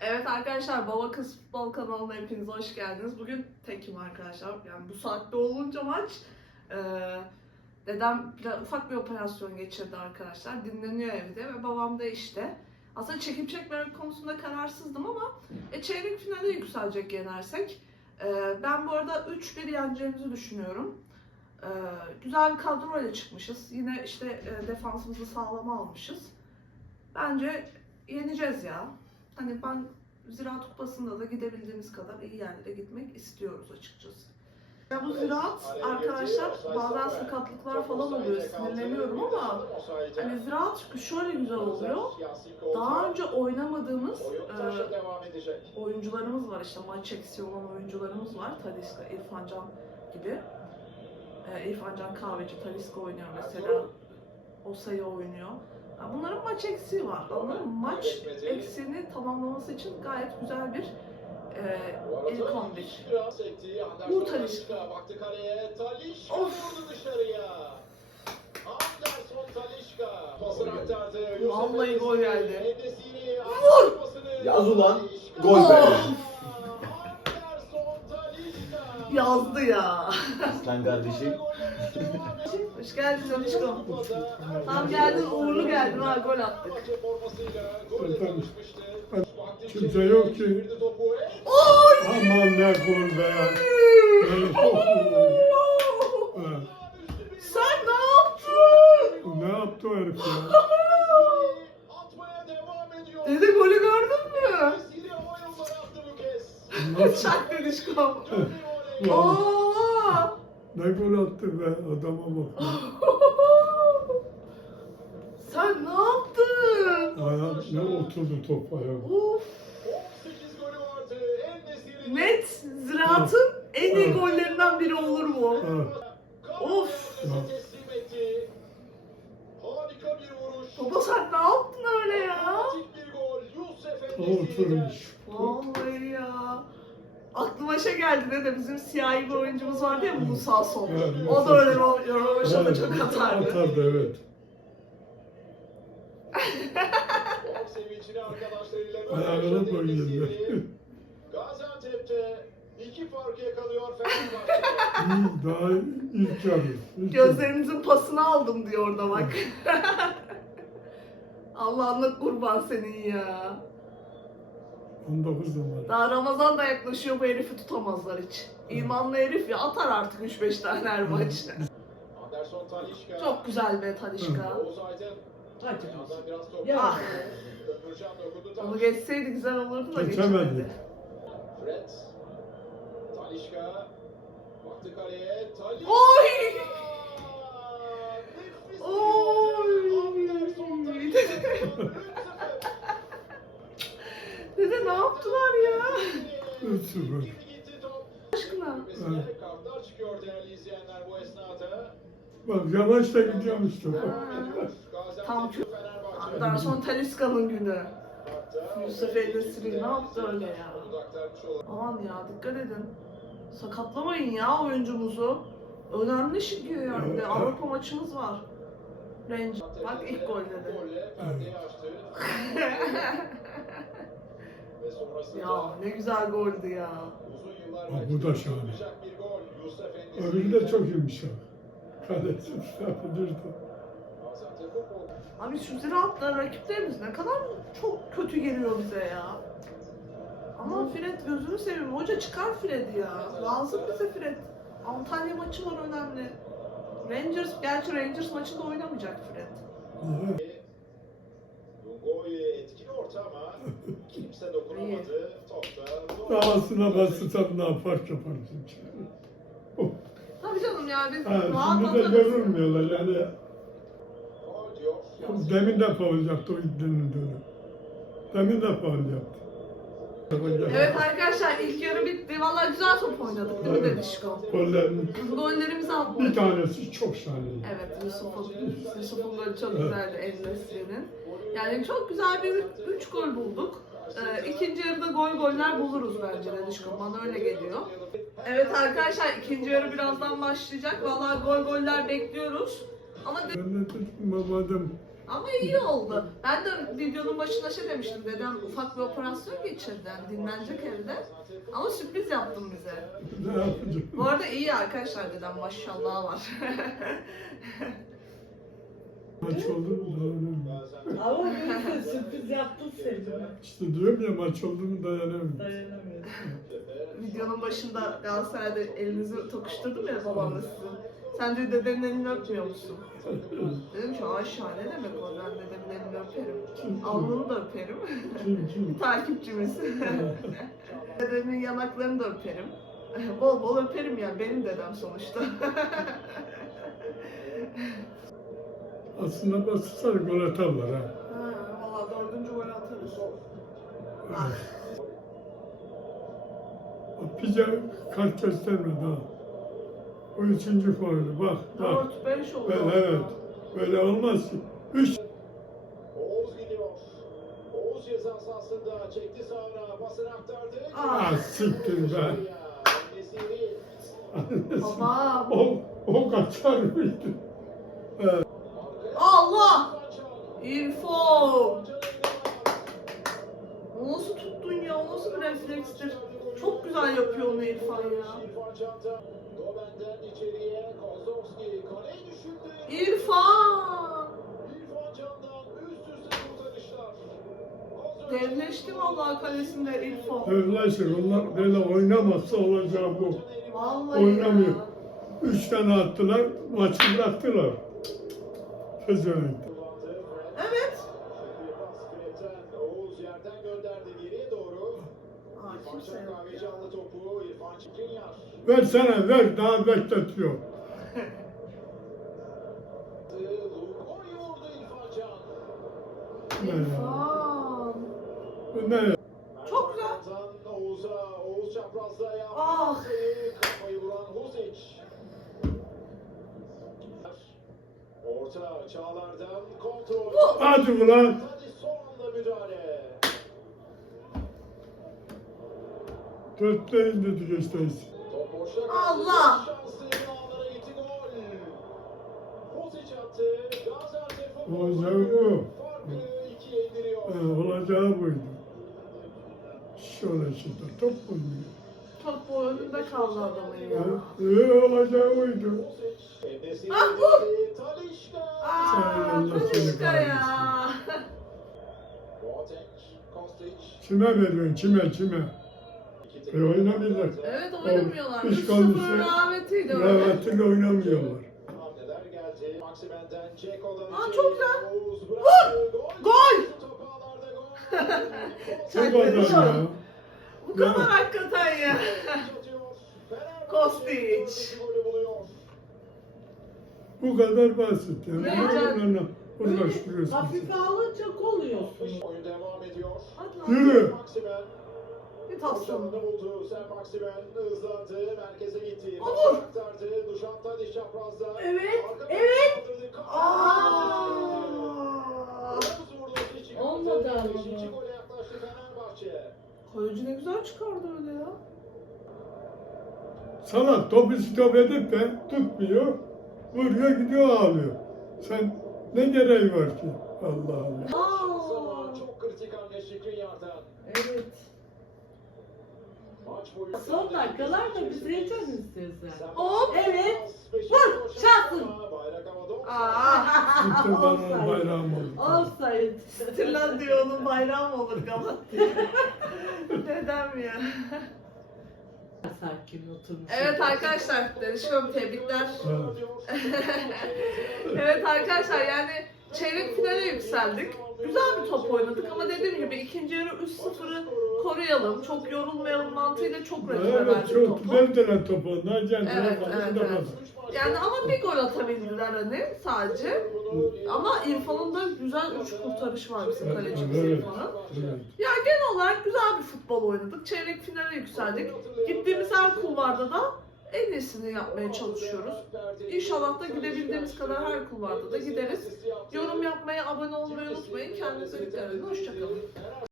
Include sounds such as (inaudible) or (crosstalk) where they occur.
Evet arkadaşlar Baba Kız Futbol kanalına hepiniz hoş geldiniz. Bugün tekim arkadaşlar. Yani bu saatte olunca maç e, dedem biraz ufak bir operasyon geçirdi arkadaşlar. Dinleniyor evde ve babam da işte. Aslında çekip çekmemek konusunda kararsızdım ama e, çeyrek finale yükselecek yenersek. E, ben bu arada 3-1 yeneceğimizi düşünüyorum. E, güzel bir kadroyla çıkmışız. Yine işte e, defansımızı sağlama almışız. Bence yeneceğiz ya. Hani ben Ziraat Kupası'nda da gidebildiğimiz kadar iyi yerlere gitmek istiyoruz açıkçası. Ya bu ziraat arkadaşlar bazen sakatlıklar falan oluyor sinirleniyorum ama hani ziraat çünkü şöyle güzel oluyor. Daha önce oynamadığımız e, oyuncularımız var işte maç eksiği olan oyuncularımız var. Taliska, İrfan Can gibi. E, İrfan Can Kahveci, Taliska oynuyor mesela. Osa'yı oynuyor. Ya Bunların maç eksiği var. Anladın mı? Maç eksiğini tamamlaması için gayet güzel bir e, ilk 11. Vur Talisca. Baktı kaleye. Talişka Of. vurdu dışarıya. Anderson Talişka. Pasını aktardı. Vallahi gol geldi. Vur. Yaz ulan. Gol be. Yazdı ya. Aslan kardeşim. Hoş geldin Alişkom. Tam geldin, uğurlu geldin ha gol attık. Kimse yok ki. Oy! Aman ne gol be. Sen ne yaptın? Ne yaptı o herif ya? Dede golü gördün mü? Çak. Ya, Oo! Ne gol attı be adama bak. (laughs) Sen ne yaptın? Ayağım ne oturdu top ayağım. Uf! Net ziraatın en iyi Evet. gollerinden biri olur mu? Evet. Of! Baba sen ne yaptın öyle ya? Oturmuş. Vallahi ya. Aklıma şey geldi ne de bizim siyahi bir oyuncumuz vardı ya Musa Son. Evet, O da öyle Son. ro- rövaşata çok atardı. Atardı evet. (laughs) Paylaşan koyuyordu. Gaziantep'te iki fark yakalıyor (laughs) Fenerbahçe. Daha. İlk yarı. Gözlerinizin pasını aldım diyor orada bak. (laughs) Allah'ına kurban senin ya. 19 numara. Daha Ramazan da yaklaşıyor bu herifi tutamazlar hiç. İmanlı herif ya atar artık 3-5 tane her maç. Anderson Talişka. Çok güzel be Talişka. Oğuz Aydın. Ayağından biraz top. Ah. Ömürcan dokundu. tam. Onu geçseydi güzel olurdu da Geçemedi. geçemedi. Fred. Talişka. Baktı kaleye. Talişka. Oy! Nefis bir Oy! gol. Anderson Talişka. Dede ne yaptılar ya? 3-0. Gitti top. Aşkına. Bak yavaş da gidiyormuş top. Devam ediyor. Gaziantep Tam çok-. Daha sonra Taliska'nın günü. Yusuf Endesiri ne yaptı öyle ya? Aman ya dikkat edin. Sakatlamayın ya oyuncumuzu. Önemli çünkü yani. Bir de Avrupa maçımız var. Ranger. Bak ilk gol dedi. Açtı. Ve sonrasında Ya ne güzel goldü ya. uzun yıllar bu da şahane. tutacak bir gol. Yusuf Endesiri. Öbürü de çok yumuşak. Kalesi. Gaziantep futbol. Abi şu ziraatla rakiplerimiz ne kadar çok kötü geliyor bize ya. Ama Fred gözünü seveyim. Hoca çıkar Fred'i ya. Lazım bize Fred. Antalya maçı var önemli. Rangers, gerçi Rangers maçında oynamayacak Fred. Evet. Lungo'ya etkili orta ama (laughs) kimse dokunamadı. Topta. Davasına bastı ne yapar yapar çünkü. Tabii canım ya biz Ha, rahat şimdi de görülmüyorlar yani. Demin de faul yaptı o iddianın dönü. Demin de faul yaptı. Evet arkadaşlar ilk yarı bitti. Vallahi güzel top oynadık değil mi Evet. Dedişko? Gollerin Gollerimizi bir attık. tanesi çok şahaneydi. Evet Yusuf'un Yusuf'un golü çok Evet. güzeldi Enes'in. Yani çok güzel bir 3 gol bulduk. Ee, ikinci yarıda gol goller buluruz bence Dedişko. Bana öyle geliyor. Evet arkadaşlar ikinci yarı birazdan başlayacak. Vallahi gol goller bekliyoruz. Ama de- Ben de Ama iyi oldu. Ben de videonun başında şey demiştim. Dedem ufak bir operasyon geçirdi. Yani dinlenecek evde. Ama sürpriz yaptım bize. Ne yapacağım? Bu arada iyi arkadaşlar dedem maşallah var. (laughs) Maç oldu mu dayanamıyorum. Ama sürpriz yaptın sevdim. İşte diyorum ya maç oldu mu dayanamıyorum. Dayanamıyorum. Videonun başında Galatasaray'da elinizi tokuşturdum ya babamla sizin. Sen de dedenin elini öpmüyor musun? Dedim ki aşağı ne demek o ben dedemin elini öperim. Alnını da öperim. Kim kim? (laughs) Takipçimiz. (laughs) Dedemin yanaklarını da öperim. (laughs) bol bol öperim yani benim dedem sonuçta. Aslında basırsa gol atarlar ha. ha, valla dördüncü gol atarız. O Pija kart göstermedi ha. O üçüncü faulü bak bak. 4-5 oldu. Böyle evet. Böyle olmaz ki. Üç Oğuz gidiyor. Oğuz ceza sahasında çekti sağına pasını aktardı. Ah. Ah siktir be. Babam. o, o kaçar mıydı? Allah! İrfan! O nasıl tuttun ya? O nasıl bir reflekstir? Çok güzel yapıyor onu İrfan ya. İrfan. Devleşti vallahi kalesinde İrfan. Özleşir. Onlar böyle oynamazsa olacağı bu. Vallahi Oynamıyor. ya. Üç tane attılar, maçı bıraktılar. Pezevenk. Kullandı. Evet. Bir pas Fred'den. Oğuz yerden gönderdi geriye doğru. Aa, İrfan kimse Can yok kahveci ya. aldı topu. İrfan Çıkınyar. Versene ver, daha bekletiyor. İrfan. Bu ne? Çok güzel. Ah. Orta Çağlar'dan kontrol. Hadi ulan. Hadi son müdahale. Dörtte indirdi gösterisi. Allah. Olacağı bu. Ha, olacağı buydu. Şöyle şimdi top oynuyor. Top bu önünde kaldı adamın ya. Ha, ee, olacağı buydu. Ah, bu. indirdi. Talişka. Ya. Kime veriyorsun, kime, kime? E, oynamıyorlar. Evet oynamıyorlar. O, hiç 3-0 kalmışsa- rahmetiydi öyle. Rahmetli oynamıyorlar. Maksimen'den Ceko'dan Aa, çok güzel. Bıraktı. Gol. Gol. Bu kadar ya. Bu kadar hakikaten ya. (laughs) Buluyor. Bu kadar basit yani. Ne uğraştırıyorsun? Hafife alınca oluyorsun. Oyun devam ediyor. Yürü. Bir. Olur. Evet, evet. Aa. Olmadı ama. Beşinci gole yaklaştı Fenerbahçe. Kaleci ne güzel çıkardı öyle ya. Salak topu stop edip de tutmuyor. Vuruyor gidiyor ağlıyor. Sen ne gereği var ki? Allah Allah. Şans ama Aa. çok kritik hamle Şikrinyar'dan. Evet. Maç boyu Son dakikalarda biz heyecan istiyorsun. Hop. Evet. Vur, koşarsa şansın. Bayrak havada Aa. Gitti bana Offside. bayrağım oldu. Offside. Tırlan diyor onun bayrağı mı olur Galat diye. (laughs) Dedem ya. Sakin oturmuş. Evet arkadaşlar, Derişkom tebrikler. Evet. (laughs) Evet arkadaşlar yani çeyrek finale yükseldik. Güzel bir top oynadık ama dediğim gibi ikinci yarı 3-0'ı koruyalım. Çok yorulmayalım mantığıyla çok rakibe Evet verdik çok topu. güzel dönen topu. Geldi. Evet, evet, evet. Yani ama bir gol atabildiler hani sadece. Ama İrfan'ın da güzel üç kurtarışı var bizim kalecimiz Evet. İrfan'ın. Evet. Ya genel olarak güzel bir futbol oynadık. Çeyrek finale yükseldik. Gittiğimiz her kulvarda da en iyisini yapmaya çalışıyoruz. İnşallah da gidebildiğimiz kadar her kulvarda da gideriz. Yorum yapmayı, abone olmayı unutmayın. Kendinize dikkat edin. Hoşçakalın.